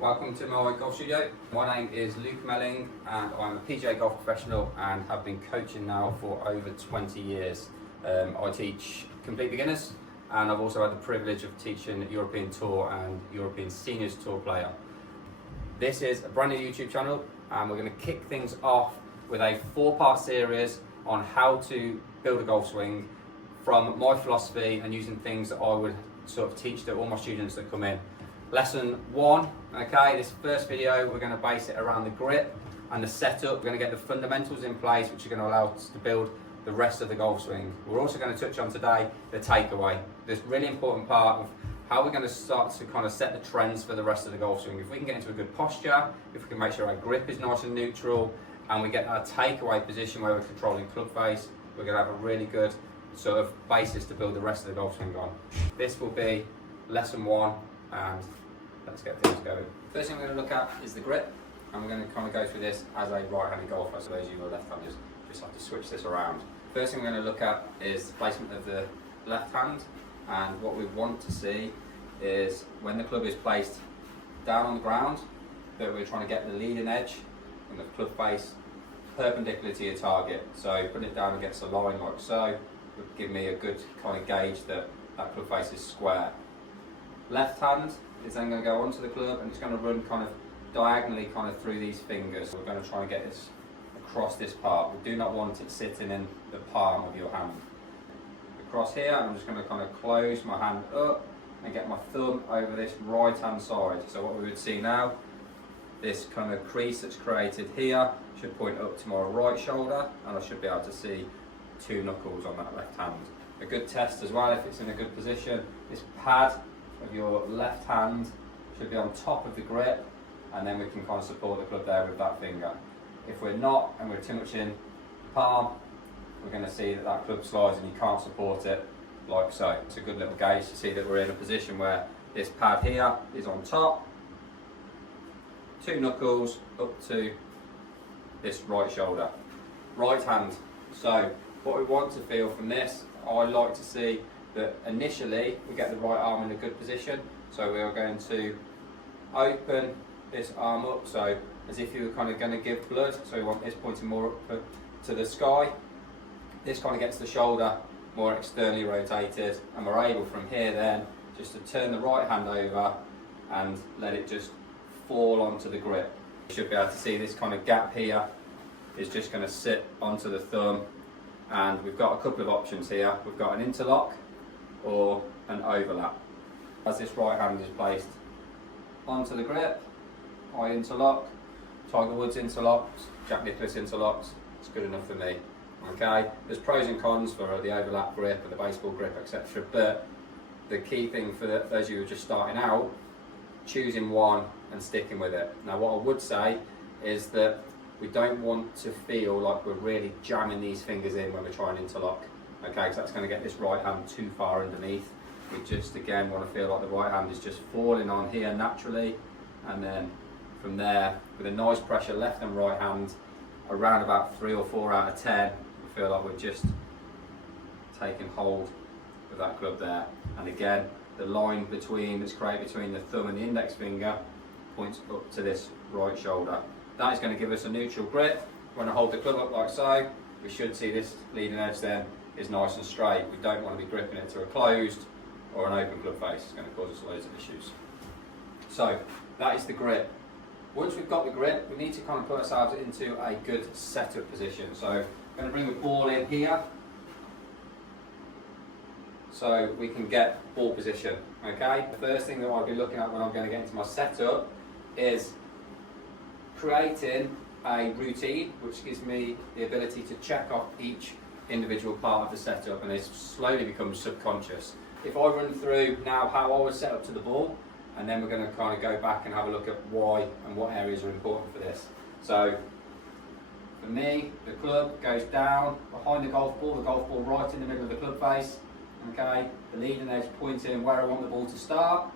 Welcome to my golf studio. My name is Luke Melling and I'm a PGA golf professional and have been coaching now for over 20 years. I teach complete beginners and I've also had the privilege of teaching European Tour and European Seniors Tour player. This is a brand new YouTube channel and we're going to kick things off with a 4-part series on how to build a golf swing from my philosophy and using things that I would sort of teach to all my students that come in. Lesson 1, okay, this first video we're going to base it around the grip and the setup. We're going to get the fundamentals in place which are going to allow us to build the rest of the golf swing. We're also going to touch on today the takeaway, this really important part of how we're going to start to kind of set the trends for the rest of the golf swing. If we can get into a good posture, if we can make sure our grip is nice and neutral, and we get our takeaway position where we're controlling club face, we're going to have a really good sort of basis to build the rest of the golf swing on. This will be lesson 1 and let's get things going. First thing we're going to look at is the grip, and we're going to kind of go through this as a right-handed golfer. So those of you who are left-handers just have to switch this around. First thing we're going to look at is the placement of the left hand, and what we want to see is when the club is placed down on the ground, that we're trying to get the leading edge and the club face perpendicular to your target. So putting it down against a line like so would give me a good kind of gauge that that club face is square. Left hand is then going to go onto the club and it's going to run kind of diagonally kind of through these fingers. So we're going to try and get this across this part. We do not want it sitting in the palm of your hand. Across here, I'm just going to kind of close my hand up and get my thumb over this right hand side. So what we would see now, this kind of crease that's created here should point up to my right shoulder and I should be able to see 2 knuckles on that left hand. A good test as well, if it's in a good position, this pad of your left hand should be on top of the grip, and then we can kind of support the club there with that finger. If we're not and we're too much in the palm, we're going to see that that club slides and you can't support it like so. It's a good little gauge to see that we're in a position where this pad here is on top, 2 knuckles up to this right shoulder. Right hand. So what we want to feel from this, I like to see that initially we get the right arm in a good position. So we are going to open this arm up, so as if you were kind of going to give blood. So we want this pointing more up to the sky. This kind of gets the shoulder more externally rotated, and we're able from here then just to turn the right hand over and let it just fall onto the grip. You should be able to see this kind of gap here is just going to sit onto the thumb, and we've got a couple of options here. We've got an interlock or an overlap. As this right hand is placed onto the grip, I interlock, Tiger Woods interlocks, Jack Nicklaus interlocks, it's good enough for me. Okay, there's pros and cons for the overlap grip and the baseball grip, etc. But the key thing for those of you who are just starting out, choosing one and sticking with it. Now what I would say is that we don't want to feel like we're really jamming these fingers in when we try and interlock. Okay, because that's going to get this right hand too far underneath. We just again want to feel like the right hand is just falling on here naturally, and then from there with a nice pressure left and right hand around about 3 or 4 out of 10, we feel like we're just taking hold of that club there. And again, the line that's created between the thumb and the index finger points up to this right shoulder. That is going to give us a neutral grip. When I hold the club up like so, we should see this leading edge then is nice and straight. We don't want to be gripping it to a closed or an open club face. It's going to cause us loads of issues. So that is the grip. Once we've got the grip, we need to kind of put ourselves into a good setup position. So I'm going to bring the ball in here so we can get ball position. Okay. The first thing that I'll be looking at when I'm going to get into my setup is creating a routine which gives me the ability to check off each individual part of the setup, and it slowly becomes subconscious. If I run through now how I was set up to the ball, and then we're going to kind of go back and have a look at why and what areas are important for this. So for me, the club goes down behind the golf ball right in the middle of the club face. Okay, the leading edge pointing where I want the ball to start,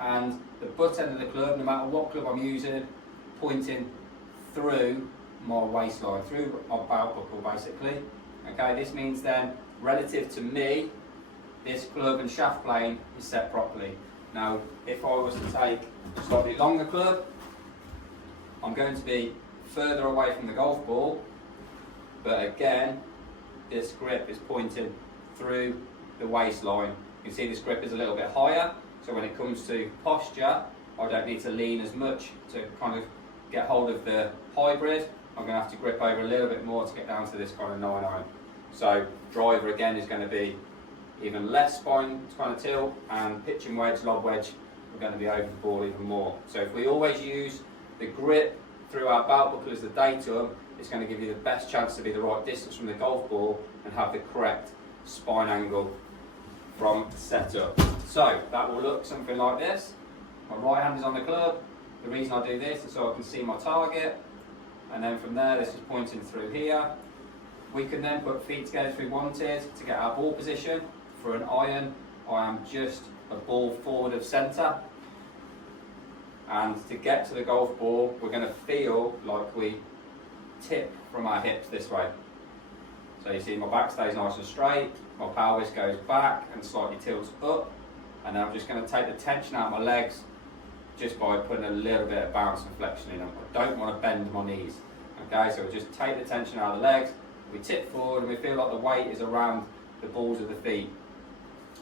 and the butt end of the club, no matter what club I'm using, pointing through my waistline, through my belt buckle basically. Okay, this means then relative to me, this club and shaft plane is set properly. Now, if I was to take Slightly longer club, I'm going to be further away from the golf ball, but again, this grip is pointing through the waistline. You can see this grip is a little bit higher, so when it comes to posture, I don't need to lean as much to kind of get hold of the hybrid. I'm going to have to grip over a little bit more to get down to this kind of 9-iron. So driver again is going to be even less spine kind of tilt, and pitching wedge, lob wedge, we're going to be over the ball even more. So if we always use the grip through our belt buckle as the datum, it's going to give you the best chance to be the right distance from the golf ball and have the correct spine angle from setup. So that will look something like this. My right hand is on the club. The reason I do this is so I can see my target, and then from there this is pointing through here. We can then put feet together if we wanted to get our ball position. For an iron, I am just a ball forward of centre, and to get to the golf ball we're going to feel like we tip from our hips this way. So you see my back stays nice and straight, my pelvis goes back and slightly tilts up, and then I'm just going to take the tension out of my legs just by putting a little bit of bounce and flexion in them. I don't want to bend my knees. Okay, so we just take the tension out of the legs, we tip forward and we feel like the weight is around the balls of the feet.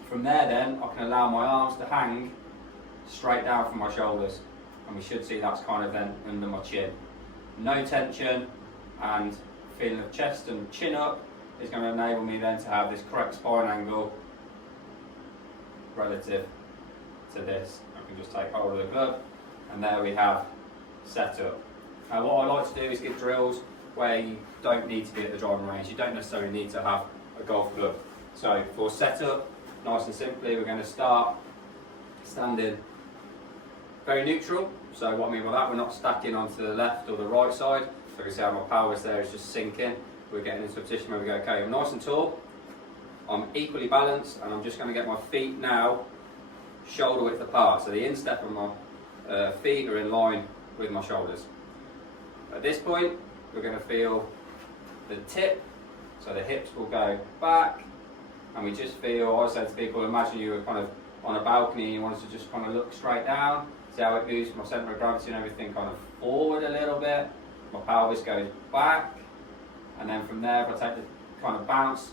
From there then, I can allow my arms to hang straight down from my shoulders, and we should see that's kind of then under my chin. No tension, and feeling of chest and chin up is going to enable me then to have this correct spine angle relative to this. I can just take hold of the club, and there we have setup. Now what I like to do is give drills where you don't need to be at the driving range. You don't necessarily need to have a golf club. So for setup, nice and simply, we're going to start standing very neutral. So what I mean by that, we're not stacking onto the left or the right side. So you can see how my pelvis there is just sinking. We're getting into a position where we go, okay, I'm nice and tall, I'm equally balanced, and I'm just going to get my feet now shoulder width apart. So the instep of my feet are in line with my shoulders. At this point, we're going to feel the tip, so the hips will go back, and we just feel, I said to people, imagine you were kind of on a balcony and you wanted to just kind of look straight down, see how it moves, my centre of gravity and everything kind of forward a little bit, my pelvis goes back, and then from there, if I take the kind of bounce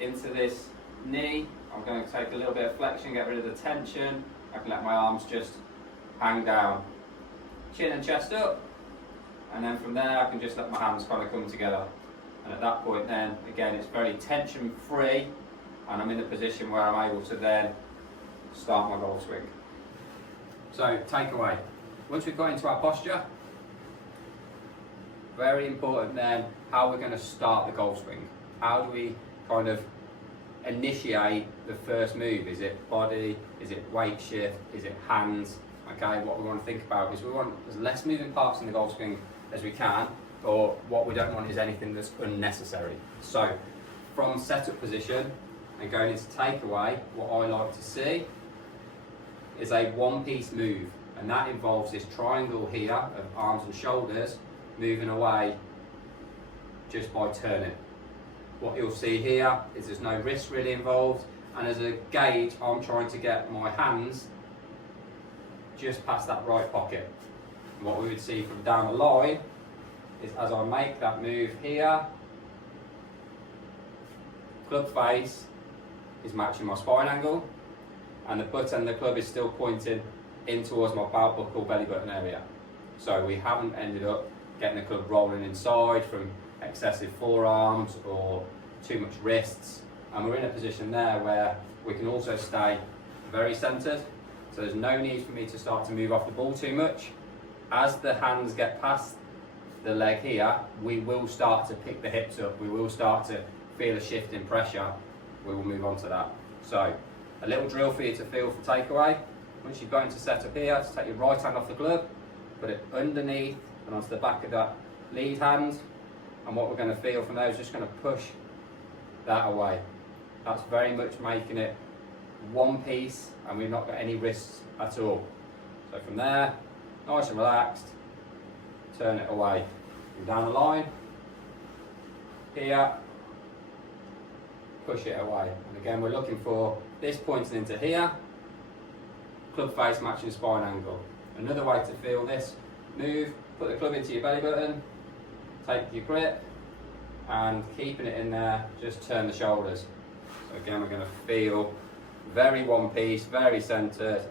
into this knee, I'm going to take a little bit of flexion, get rid of the tension, I can let my arms just hang down, chin and chest up, and then from there I can just let my hands kind of come together. And at that point then, again, it's very tension free, and I'm in a position where I'm able to then start my golf swing. So takeaway, once we've got into our posture, very important then how we're going to start the golf swing. How do we kind of initiate the first move? Is it body, is it weight shift, is it hands? Okay, what we want to think about is we want as less moving parts in the golf swing as we can, or what we don't want is anything that's unnecessary. So from setup position and going into takeaway, what I like to see is a one-piece move, and that involves this triangle here of arms and shoulders moving away just by turning. What you'll see here is there's no wrist really involved, and as a gauge I'm trying to get my hands just past that right pocket. And what we would see from down the line is as I make that move here, club face is matching my spine angle, and the butt end of the club is still pointing in towards my belt buckle belly button area. So we haven't ended up getting the club rolling inside from excessive forearms or too much wrists, and we're in a position there where we can also stay very centered, so there's no need for me to start to move off the ball too much. As the hands get past the leg here, we will start to pick the hips up, we will start to feel a shift in pressure, we will move on to that. So a little drill for you to feel for takeaway. Once you've got into setup here, to take your right hand off the club, put it underneath and onto the back of that lead hand, and what we're going to feel from there is just going to push that away. That's very much making it one piece, and we've not got any wrists at all. So from there, nice and relaxed, turn it away. And down the line, here, push it away. And again, we're looking for this pointing into here, club face matching spine angle. Another way to feel this move, put the club into your belly button, take your grip, and keeping it in there, just turn the shoulders. So again, we're going to feel very one piece, very centred,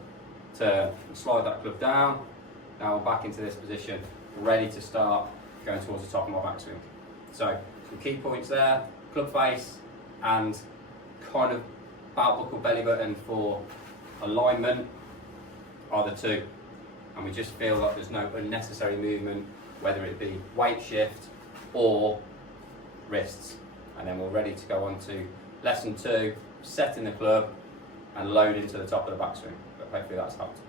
turn, slide that club down. Now we're back into this position, ready to start going towards the top of my backswing. So some key points there, club face and kind of belt buckle belly button for alignment are the two. And we just feel like there's no unnecessary movement, whether it be weight shift or wrists. And then we're ready to go on to lesson 2, setting the club and loading to the top of the backswing. But hopefully that's helped.